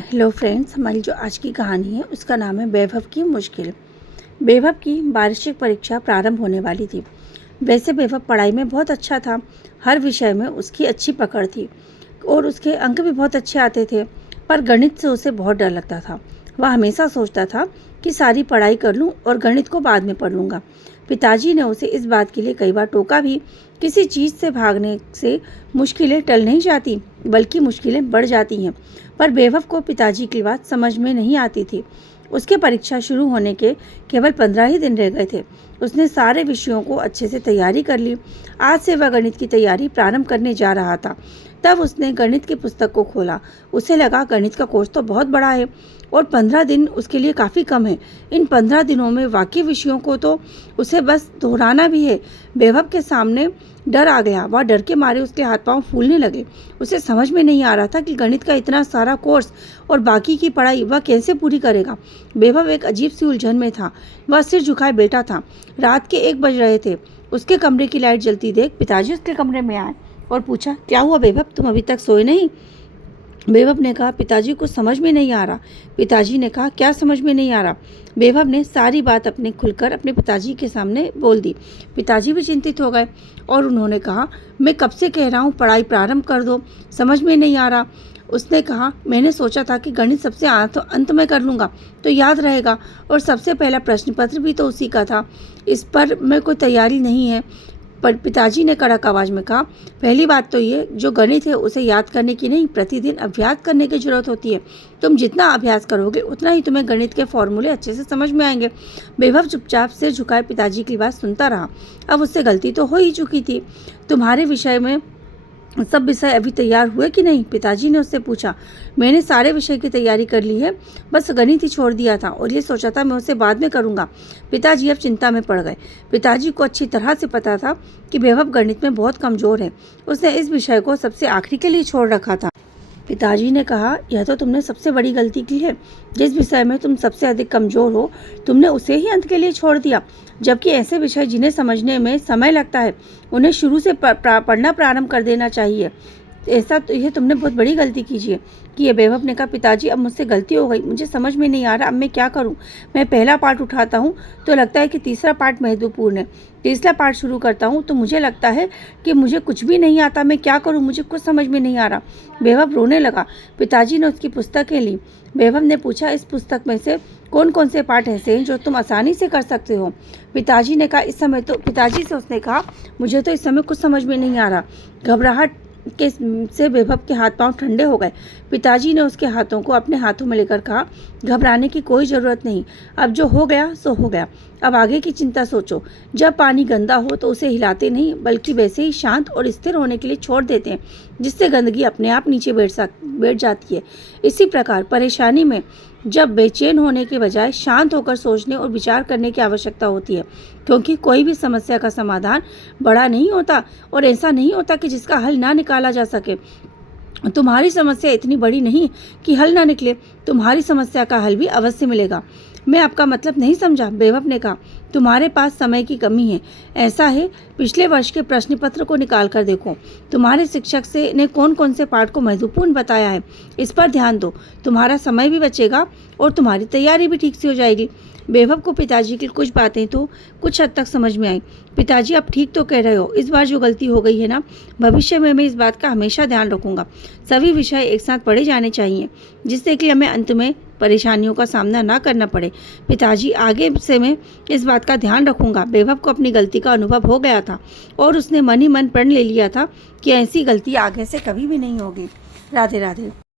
Hello friends, हमारी जो आज की कहानी है उसका नाम है वैभव की मुश्किल। वैभव की वार्षिक परीक्षा प्रारंभ होने वाली थी। वैसे वैभव पढ़ाई में बहुत अच्छा था, हर विषय में उसकी अच्छी पकड़ थी और उसके अंक भी बहुत अच्छे आते थे। पर गणित से उसे बहुत डर लगता था। वह हमेशा सोचता था कि सारी पढ़ाई कर लूं और गणित को बाद में पढ़ लूँगा। पिताजी ने उसे इस बात के लिए कई बार टोका भी। किसी चीज़ से भागने से मुश्किलें टल नहीं जाती, बल्कि मुश्किलें बढ़ जाती हैं। पर वैभव को पिताजी की बात समझ में नहीं आती थी। उसके परीक्षा शुरू होने के केवल 15 ही दिन रह गए थे। उसने सारे विषयों को अच्छे से तैयारी कर ली। आज से वह गणित की तैयारी प्रारंभ करने जा रहा था। तब उसने गणित की पुस्तक को खोला। उसे लगा गणित का कोर्स तो बहुत बड़ा है और 15 दिन उसके लिए काफ़ी कम है। इन 15 दिनों में बाकी विषयों को तो उसे बस दोहराना भी है। वैभव के सामने डर आ गया। वह डर के मारे उसके हाथ पांव फूलने लगे। उसे समझ में नहीं आ रहा था कि गणित का इतना सारा कोर्स और बाकी की पढ़ाई वह कैसे पूरी करेगा। वैभव एक अजीब सी उलझन में था। वह सिर झुकाए बैठा था। रात के 1 बज रहे थे। उसके कमरे की लाइट जलती देख पिताजी उसके कमरे में आए और पूछा, क्या हुआ वैभव, तुम अभी तक सोए नहीं? वैभव ने कहा, पिताजी कुछ समझ में नहीं आ रहा। पिताजी ने कहा, क्या समझ में नहीं आ रहा? वैभव ने सारी बात अपने खुलकर अपने पिताजी के सामने बोल दी। पिताजी भी चिंतित हो गए और उन्होंने कहा, मैं कब से कह रहा हूँ पढ़ाई प्रारंभ कर दो, समझ में नहीं आ रहा। उसने कहा, मैंने सोचा था कि गणित सबसे अंत में कर लूँगा तो याद रहेगा, और सबसे पहला प्रश्न पत्र भी तो उसी का था। इस पर मैं कोई तैयारी नहीं है। पर पिताजी ने कड़क आवाज में कहा, पहली बात तो ये, जो गणित है उसे याद करने की नहीं, प्रतिदिन अभ्यास करने की जरूरत होती है। तुम जितना अभ्यास करोगे उतना ही तुम्हें गणित के फॉर्मूले अच्छे से समझ में आएंगे। वैभव चुपचाप सिर झुकाए पिताजी की बात सुनता रहा। अब उससे गलती तो हो ही चुकी थी। तुम्हारे विषय में सब विषय अभी तैयार हुए कि नहीं? पिताजी ने उससे पूछा। मैंने सारे विषय की तैयारी कर ली है, बस गणित ही छोड़ दिया था और ये सोचा था मैं उसे बाद में करूँगा। पिताजी अब चिंता में पड़ गए। पिताजी को अच्छी तरह से पता था कि वैभव गणित में बहुत कमज़ोर है। उसने इस विषय को सबसे आखिरी के लिए छोड़ रखा था। पिताजी ने कहा, यह तो तुमने सबसे बड़ी गलती की है। जिस विषय में तुम सबसे अधिक कमज़ोर हो, तुमने उसे ही अंत के लिए छोड़ दिया। जबकि ऐसे विषय जिन्हें समझने में समय लगता है, उन्हें शुरू से पढ़ना प्रारंभ कर देना चाहिए। ऐसा तो यह तुमने बहुत बड़ी गलती कीजिए कि ये। वैभव ने कहा, पिताजी अब मुझसे गलती हो गई, मुझे समझ में नहीं आ रहा, अब मैं क्या करूं? मैं पहला पार्ट उठाता हूं तो लगता है कि तीसरा पार्ट महत्वपूर्ण है, तीसरा पार्ट शुरू करता हूं तो मुझे लगता है कि मुझे कुछ भी नहीं आता, मैं क्या करूं, मुझे कुछ समझ में नहीं आ रहा। वैभव रोने लगा। पिताजी ने उसकी पुस्तकें ली। वैभव ने पूछा, इस पुस्तक में से कौन कौन से पाठ ऐसे हैं जो तुम आसानी से कर सकते हो? पिताजी ने कहा, इस समय तो पिताजी से उसने कहा, मुझे तो इस समय कुछ समझ में नहीं आ रहा। घबराहट से वैभव के हाथ पांव ठंडे हो गए। पिताजी ने उसके हाथों को अपने हाथों में लेकर कहा, घबराने की कोई ज़रूरत नहीं, अब जो हो गया सो हो गया, अब आगे की चिंता सोचो। जब पानी गंदा हो तो उसे हिलाते नहीं, बल्कि वैसे ही शांत और स्थिर होने के लिए छोड़ देते हैं, जिससे गंदगी अपने आप नीचे बैठ जाती है। इसी प्रकार परेशानी में जब बेचैन होने के बजाय शांत होकर सोचने और विचार करने की आवश्यकता होती है, क्योंकि कोई भी समस्या का समाधान बड़ा नहीं होता और ऐसा नहीं होता कि जिसका हल ना निकाला जा सके। तुम्हारी समस्या इतनी बड़ी नहीं कि हल ना निकले, तुम्हारी समस्या का हल भी अवश्य मिलेगा। मैं आपका मतलब नहीं समझा, वैभव ने कहा। तुम्हारे पास समय की कमी है। ऐसा है, पिछले वर्ष के प्रश्न पत्र को निकाल कर देखो। तुम्हारे शिक्षक ने कौन कौन से पाठ को महत्वपूर्ण बताया है, इस पर ध्यान दो। तुम्हारा समय भी बचेगा और तुम्हारी तैयारी भी ठीक से हो जाएगी। वैभव को पिताजी की कुछ बातें तो कुछ हद तक समझ में आई। पिताजी, आप ठीक तो कह रहे हो, इस बार जो गलती हो गई है ना, भविष्य में मैं इस बात का हमेशा ध्यान रखूंगा। सभी विषय एक साथ पढ़े जाने चाहिए, जिससे कि हमें अंत में परेशानियों का सामना ना करना पड़े। पिताजी, आगे से मैं इस बात का ध्यान रखूंगा। वैभव को अपनी गलती का अनुभव हो गया था और उसने मन ही मन प्रण ले लिया था कि ऐसी गलती आगे से कभी भी नहीं होगी। राधे राधे।